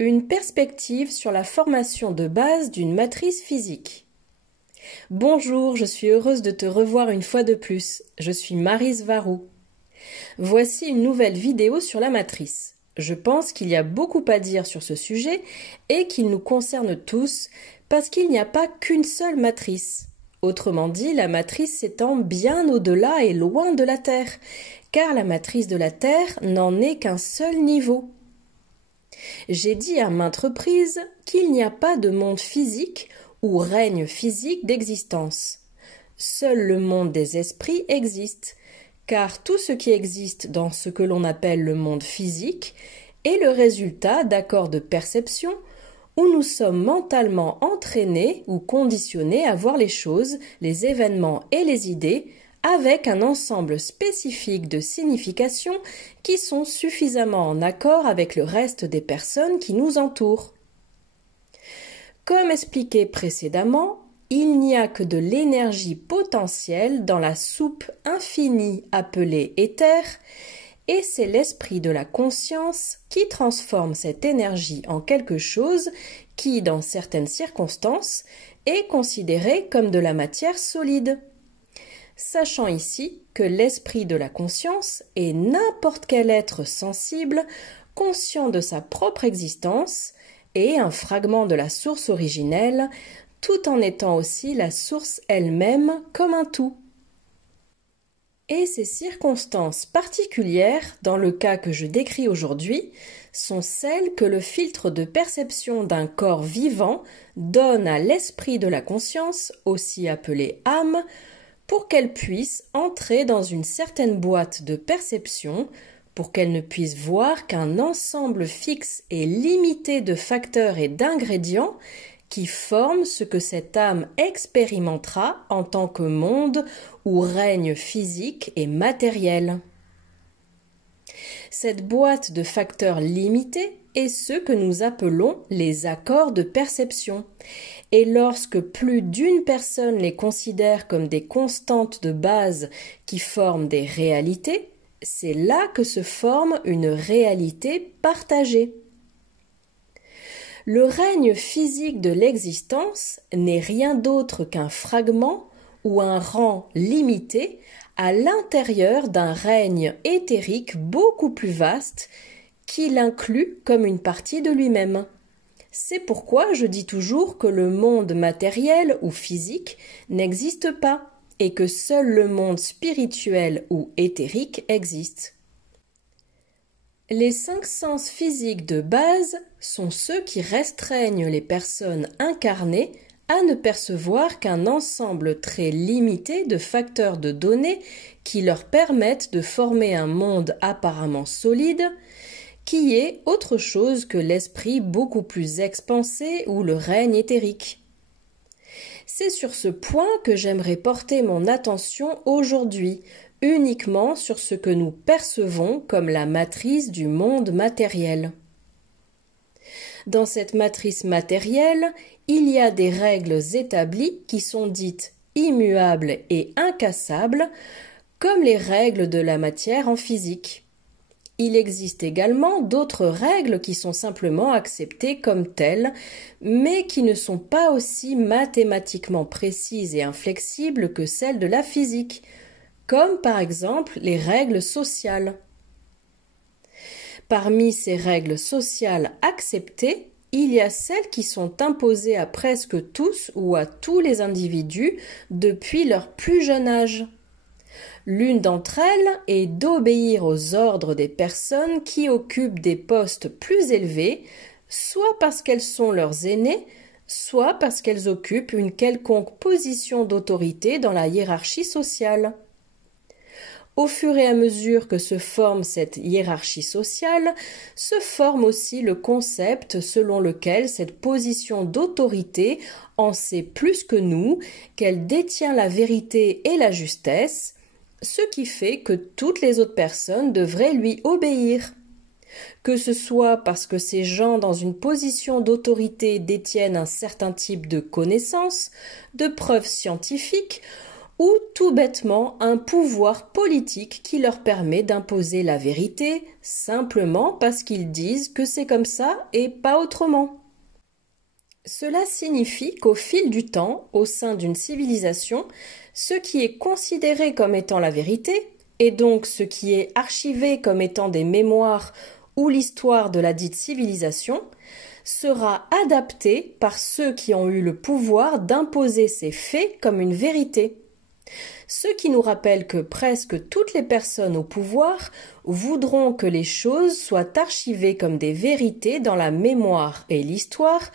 Une perspective sur la formation de base d'une matrice physique. Bonjour, je suis heureuse de te revoir une fois de plus. Je suis Maryse Varou. Voici une nouvelle vidéo sur la matrice. Je pense qu'il y a beaucoup à dire sur ce sujet et qu'il nous concerne tous parce qu'il n'y a pas qu'une seule matrice. Autrement dit, la matrice s'étend bien au-delà et loin de la Terre, car la matrice de la Terre n'en est qu'un seul niveau. J'ai dit à maintes reprises qu'il n'y a pas de monde physique ou règne physique d'existence. Seul le monde des esprits existe, car tout ce qui existe dans ce que l'on appelle le monde physique est le résultat d'accords de perception où nous sommes mentalement entraînés ou conditionnés à voir les choses, les événements et les idées avec un ensemble spécifique de significations qui sont suffisamment en accord avec le reste des personnes qui nous entourent. Comme expliqué précédemment, il n'y a que de l'énergie potentielle dans la soupe infinie appelée éther, et c'est l'esprit de la conscience qui transforme cette énergie en quelque chose qui, dans certaines circonstances, est considéré comme de la matière solide. Sachant ici que l'esprit de la conscience est n'importe quel être sensible, conscient de sa propre existence, et un fragment de la source originelle, tout en étant aussi la source elle-même comme un tout. Et ces circonstances particulières, dans le cas que je décris aujourd'hui, sont celles que le filtre de perception d'un corps vivant donne à l'esprit de la conscience, aussi appelé âme, pour qu'elle puisse entrer dans une certaine boîte de perception, pour qu'elle ne puisse voir qu'un ensemble fixe et limité de facteurs et d'ingrédients qui forment ce que cette âme expérimentera en tant que monde ou règne physique et matériel. Cette boîte de facteurs limités est ce que nous appelons les accords de perception. Et lorsque plus d'une personne les considère comme des constantes de base qui forment des réalités, c'est là que se forme une réalité partagée. Le règne physique de l'existence n'est rien d'autre qu'un fragment ou un rang limité à l'intérieur d'un règne éthérique beaucoup plus vaste qui l'inclut comme une partie de lui-même. C'est pourquoi je dis toujours que le monde matériel ou physique n'existe pas et que seul le monde spirituel ou éthérique existe. Les 5 sens physiques de base sont ceux qui restreignent les personnes incarnées à ne percevoir qu'un ensemble très limité de facteurs de données qui leur permettent de former un monde apparemment solide, qui est autre chose que l'esprit beaucoup plus expansé ou le règne éthérique. C'est sur ce point que j'aimerais porter mon attention aujourd'hui, uniquement sur ce que nous percevons comme la matrice du monde matériel. Dans cette matrice matérielle, il y a des règles établies qui sont dites immuables et incassables, comme les règles de la matière en physique. Il existe également d'autres règles qui sont simplement acceptées comme telles, mais qui ne sont pas aussi mathématiquement précises et inflexibles que celles de la physique, comme par exemple les règles sociales. Parmi ces règles sociales acceptées, il y a celles qui sont imposées à presque tous ou à tous les individus depuis leur plus jeune âge. L'une d'entre elles est d'obéir aux ordres des personnes qui occupent des postes plus élevés, soit parce qu'elles sont leurs aînées, soit parce qu'elles occupent une quelconque position d'autorité dans la hiérarchie sociale. Au fur et à mesure que se forme cette hiérarchie sociale, se forme aussi le concept selon lequel cette position d'autorité en sait plus que nous, qu'elle détient la vérité et la justesse, ce qui fait que toutes les autres personnes devraient lui obéir. Que ce soit parce que ces gens dans une position d'autorité détiennent un certain type de connaissances, de preuves scientifiques, ou tout bêtement un pouvoir politique qui leur permet d'imposer la vérité simplement parce qu'ils disent que c'est comme ça et pas autrement. Cela signifie qu'au fil du temps, au sein d'une civilisation, ce qui est considéré comme étant la vérité, et donc ce qui est archivé comme étant des mémoires ou l'histoire de la dite civilisation, sera adapté par ceux qui ont eu le pouvoir d'imposer ces faits comme une vérité. Ce qui nous rappelle que presque toutes les personnes au pouvoir voudront que les choses soient archivées comme des vérités dans la mémoire et l'histoire,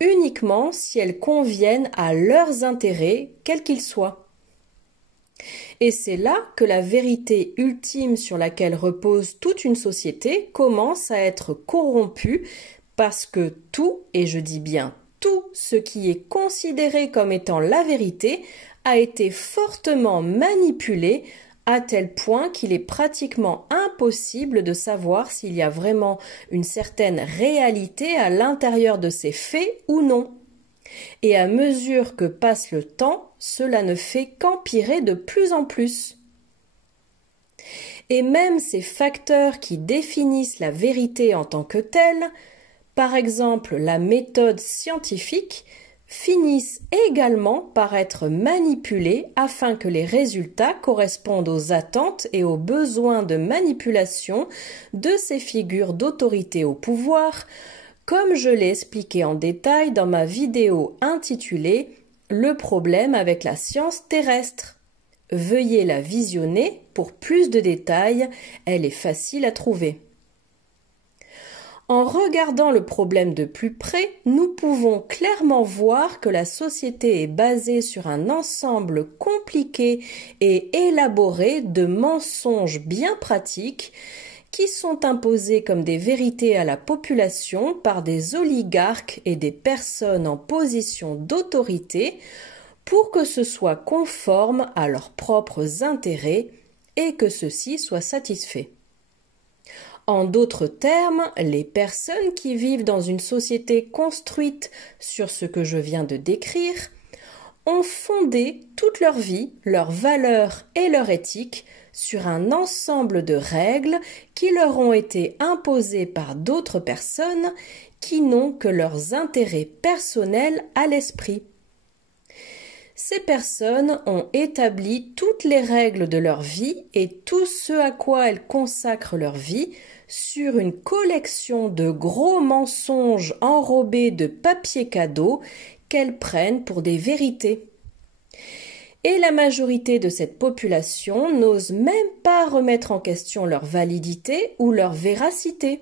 uniquement si elles conviennent à leurs intérêts, quels qu'ils soient. Et c'est là que la vérité ultime sur laquelle repose toute une société commence à être corrompue parce que tout, et je dis bien tout ce qui est considéré comme étant la vérité, a été fortement manipulé à tel point qu'il est pratiquement impossible de savoir s'il y a vraiment une certaine réalité à l'intérieur de ces faits ou non. Et à mesure que passe le temps, cela ne fait qu'empirer de plus en plus. Et même ces facteurs qui définissent la vérité en tant que telle, par exemple la méthode scientifique, finissent également par être manipulés afin que les résultats correspondent aux attentes et aux besoins de manipulation de ces figures d'autorité au pouvoir, comme je l'ai expliqué en détail dans ma vidéo intitulée « Le problème avec la science terrestre ». Veuillez la visionner pour plus de détails, elle est facile à trouver. En regardant le problème de plus près, nous pouvons clairement voir que la société est basée sur un ensemble compliqué et élaboré de mensonges bien pratiques qui sont imposés comme des vérités à la population par des oligarques et des personnes en position d'autorité pour que ce soit conforme à leurs propres intérêts et que ceux-ci soient satisfaits. En d'autres termes, les personnes qui vivent dans une société construite sur ce que je viens de décrire ont fondé toute leur vie, leurs valeurs et leur éthique sur un ensemble de règles qui leur ont été imposées par d'autres personnes qui n'ont que leurs intérêts personnels à l'esprit. Ces personnes ont établi toutes les règles de leur vie et tout ce à quoi elles consacrent leur vie sur une collection de gros mensonges enrobés de papier cadeau qu'elles prennent pour des vérités. Et la majorité de cette population n'ose même pas remettre en question leur validité ou leur véracité.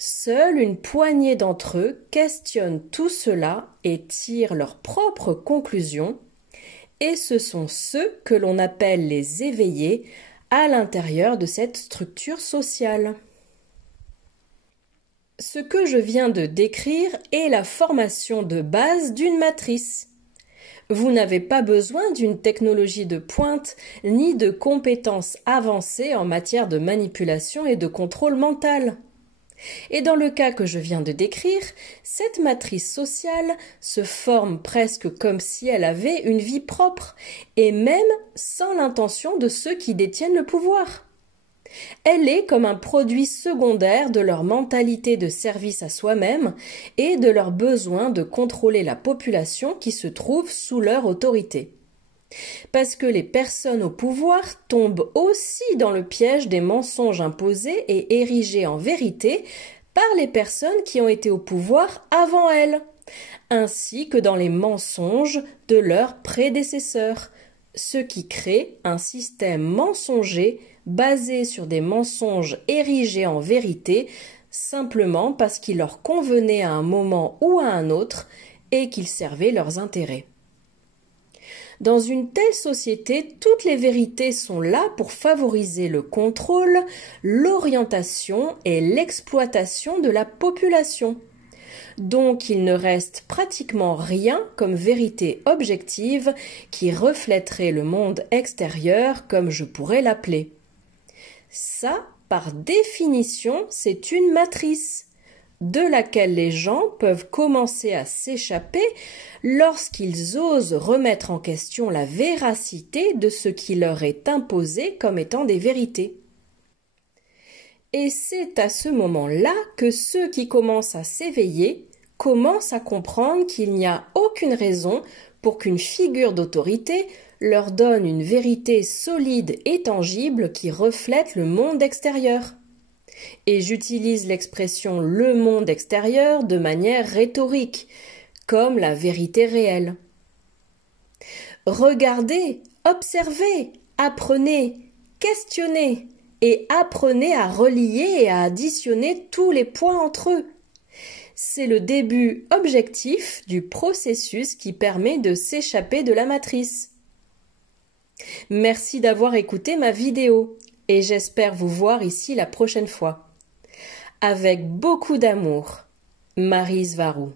Seule une poignée d'entre eux questionnent tout cela et tirent leurs propres conclusions, et ce sont ceux que l'on appelle les éveillés à l'intérieur de cette structure sociale. Ce que je viens de décrire est la formation de base d'une matrice. Vous n'avez pas besoin d'une technologie de pointe ni de compétences avancées en matière de manipulation et de contrôle mental. Et dans le cas que je viens de décrire, cette matrice sociale se forme presque comme si elle avait une vie propre, et même sans l'intention de ceux qui détiennent le pouvoir. Elle est comme un produit secondaire de leur mentalité de service à soi-même et de leur besoin de contrôler la population qui se trouve sous leur autorité. Parce que les personnes au pouvoir tombent aussi dans le piège des mensonges imposés et érigés en vérité par les personnes qui ont été au pouvoir avant elles, ainsi que dans les mensonges de leurs prédécesseurs, ce qui crée un système mensonger basé sur des mensonges érigés en vérité simplement parce qu'il leur convenait à un moment ou à un autre et qu'ils servaient leurs intérêts. Dans une telle société, toutes les vérités sont là pour favoriser le contrôle, l'orientation et l'exploitation de la population. Donc il ne reste pratiquement rien comme vérité objective qui reflèterait le monde extérieur comme je pourrais l'appeler. Ça, par définition, c'est une matrice. de laquelle les gens peuvent commencer à s'échapper lorsqu'ils osent remettre en question la véracité de ce qui leur est imposé comme étant des vérités. Et c'est à ce moment-là que ceux qui commencent à s'éveiller commencent à comprendre qu'il n'y a aucune raison pour qu'une figure d'autorité leur donne une vérité solide et tangible qui reflète le monde extérieur. Et j'utilise l'expression « le monde extérieur » de manière rhétorique, comme la vérité réelle. Regardez, observez, apprenez, questionnez et apprenez à relier et à additionner tous les points entre eux. C'est le début objectif du processus qui permet de s'échapper de la matrice. Merci d'avoir écouté ma vidéo et j'espère vous voir ici la prochaine fois. Avec beaucoup d'amour, Maryse Varou.